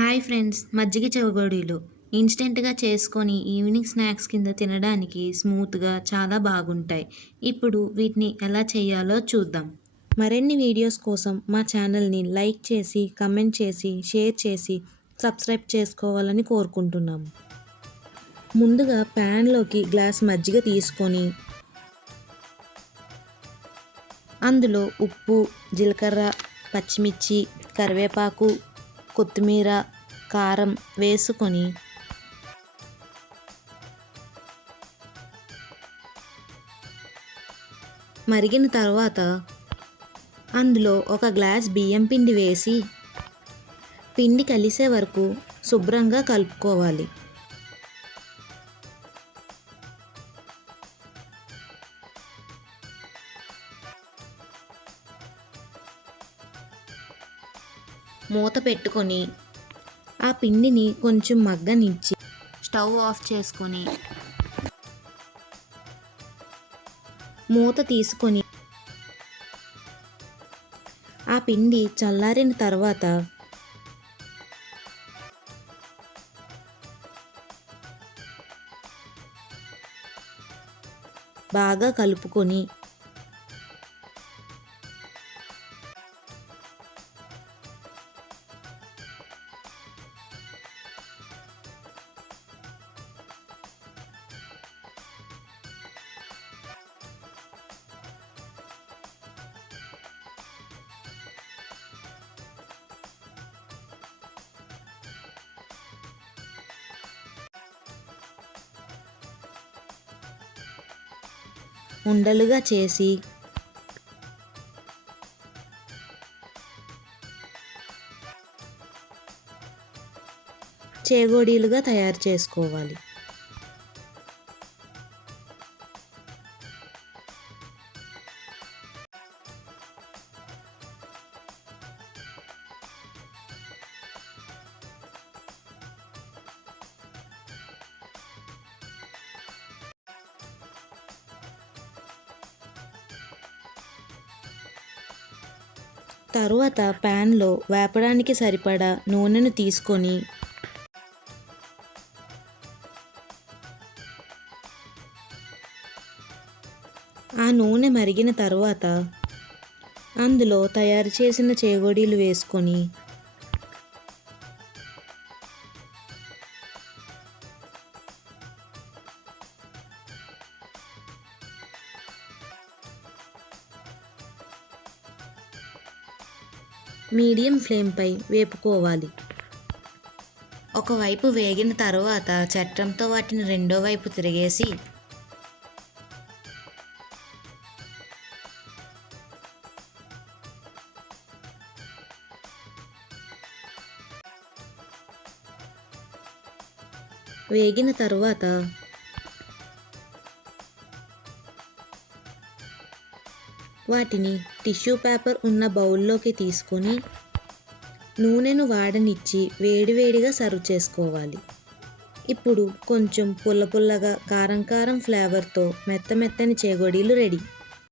Hi friends, మజ్జిగ చెవగోడీలు ఇన్స్టెంట్గా చేసుకొని ఈవినింగ్ స్నాక్స్ కింద తినడానికి స్మూత్గా చాలా బాగుంటాయి. ఇప్పుడు వీటిని ఎలా చేయాలో చూద్దాం. మరిన్ని వీడియోస్ కోసం మా ఛానల్ని లైక్ చేసి, కమెంట్ చేసి, షేర్ చేసి సబ్స్క్రైబ్ చేసుకోవాలని కోరుకుంటున్నాము. ముందుగా ప్యాన్లోకి గ్లాస్ మజ్జిగ తీసుకొని అందులో ఉప్పు, జీలకర్ర, పచ్చిమిర్చి, కరివేపాకు, కొత్తిమీర, కారం వేసుకొని మరిగిన తర్వాత అందులో ఒక గ్లాస్ బియ్యం పిండి వేసి పిండి కలిసే వరకు శుభ్రంగా కలుపుకోవాలి. మూత పెట్టుకొని ఆ పిండిని కొంచెం మగ్గనిచ్చి స్టవ్ ఆఫ్ చేసుకొని మూత తీసుకొని ఆ పిండి చల్లారిన తర్వాత బాగా కలుపుకొని ఉండలుగా చేసి చేగోడీలుగా తయారు చేసుకోవాలి. తరువాత ప్యాన్లో వేపడానికి సరిపడా నూనెను తీసుకొని ఆ నూనె మరిగిన తర్వాత అందులో తయారు చేసిన చేగోడీలు వేసుకొని మీడియం ఫ్లేమ్పై వేపుకోవాలి. ఒకవైపు వేగిన తర్వాత చట్రంతో వాటిని రెండో వైపు తిరిగేసి వేగిన తర్వాత వాటిని టిష్యూ పేపర్ ఉన్న బౌల్లోకి తీసుకొని నూనెను వాడనిచ్చి వేడివేడిగా సర్వ్ చేసుకోవాలి. ఇప్పుడు కొంచెం పుల్ల పుల్లగా కారం కారం ఫ్లేవర్తో మెత్తని చేగోడీలు రెడీ.